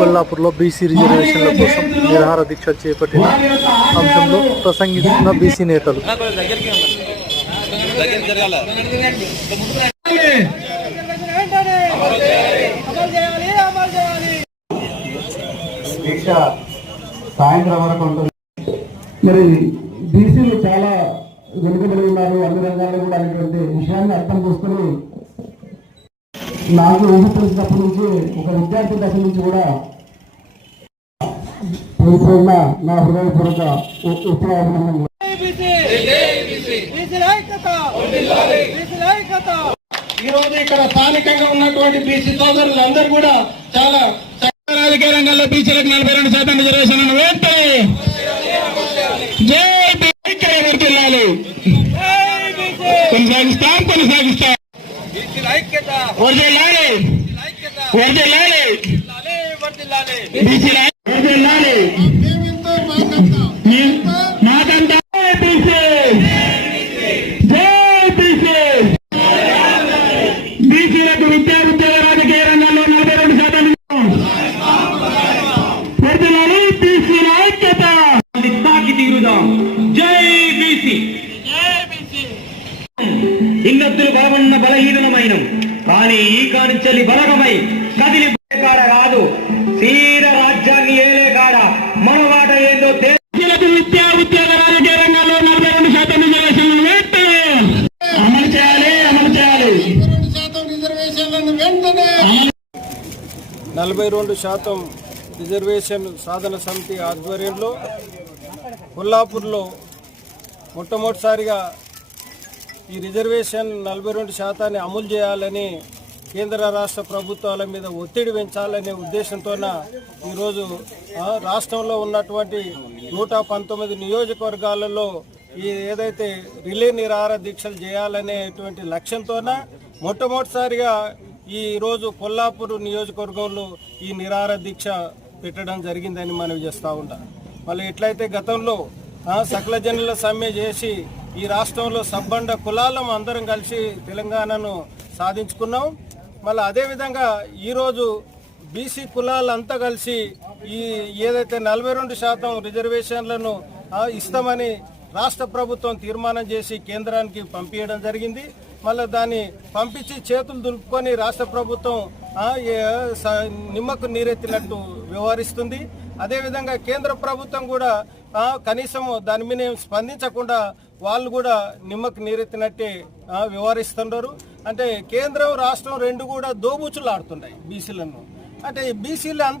కొల్లాపూర్లో BC రిజర్వేషన్ల కోసం నిరాహార దీక్ష చేపట్టిన అంశంలో ప్రసంగిస్తున్న బీసీ నేతలు. దీక్ష సాయంత్రం వరకు ఉంటుంది. మరి బీసీలు చాలా వెనుకబడి ఉన్నారు. అన్ని రంగాల్లో కూడా అనేటువంటి విషయాన్ని అర్థం చేసుకుని నాకు ఊహ తెలిసినప్పుడు విద్యార్థి దశ నుంచి కూడా పేరుపైన నా హృదయపూర్వక ఉ- ఉత్తర అభినందనలు ఈ రోజు ఇక్కడ స్థానికంగా ఉన్నటువంటి బీసీ సోదరులందరూ కూడా చాలా చక్కగా రాజకీయ రంగంలో బీసీలకు నలభై రెండు శాతం రిజర్వేషన్ వెంటనే జై బీసీ కొనసాగిస్తాం కొనసాగిస్తాం. వర్దిల్లాలి వర్దిల్లాలి మాకంతా బీసీ జై బీసీ బీసీలకు విద్యా ఉద్యోగ రాజకీయ రంగంలో నలభై రెండు శాతం బీసీల ఐక్యత. తాకి తీరుదాం. జై బీసీ ఇంగత్తులు బలమన్న బలహీనమైన కానీ ఈ కానుంచలి బలగమై కదిలి కాడ కాదు తీర రాజ్యాన్ని ఏలే కాడ మన మాట ఏందో దేశీలకు విద్యా ఉద్యోగ రాజకీయ రంగంలో నలభై రెండు శాతం రిజర్వేషన్లు వెంటనే అమలు చేయాలి అమలు చేయాలి. నలభై రెండు శాతం రిజర్వేషన్ సాధన సమితి ఆధ్వర్యంలో కొల్లాపూర్లో మొట్టమొదటిసారిగా ఈ రిజర్వేషన్ నలభై రెండు శాతాన్ని అమలు చేయాలని కేంద్ర రాష్ట్ర ప్రభుత్వాల మీద ఒత్తిడి పెంచాలనే ఉద్దేశంతోన ఈరోజు రాష్ట్రంలో ఉన్నటువంటి నూట పంతొమ్మిది నియోజకవర్గాలలో ఈ ఏదైతే రిలే నిరాహార దీక్షలు చేయాలనేటువంటి లక్ష్యంతోన మొట్టమొదటిసారిగా ఈరోజు కొల్లాపూర్ నియోజకవర్గంలో ఈ నిరాహార దీక్ష పెట్టడం జరిగిందని మనవి చేస్తూ ఉంటాం. మళ్ళీ ఎట్లయితే గతంలో సకల జనుల సమ్మె చేసి ఈ రాష్ట్రంలో సబ్బండ కులాలం అందరం కలిసి తెలంగాణను సాధించుకున్నాం. మళ్ళీ అదేవిధంగా ఈరోజు బీసీ కులాలంతా కలిసి ఈ ఏదైతే నలభై రెండు శాతం రిజర్వేషన్లను ఇస్తామని రాష్ట్ర ప్రభుత్వం తీర్మానం చేసి కేంద్రానికి పంపించడం జరిగింది. మళ్ళీ దాన్ని పంపించి చేతులు దులుపుకొని రాష్ట్ర ప్రభుత్వం నిమ్మకు నీరెత్తినట్టు వ్యవహరిస్తుంది. అదేవిధంగా కేంద్ర ప్రభుత్వం కూడా కనీసం దాని మీద స్పందించకుండా వాళ్ళు కూడా నిమ్మకు నీరెత్తినట్టే ఆ, వ్యవహరిస్తున్నారు అంటే కేంద్రం రాష్ట్రం రెండు కూడా దోబూచులు ఆడుతున్నాయి బీసీలను. అంటే బీసీలు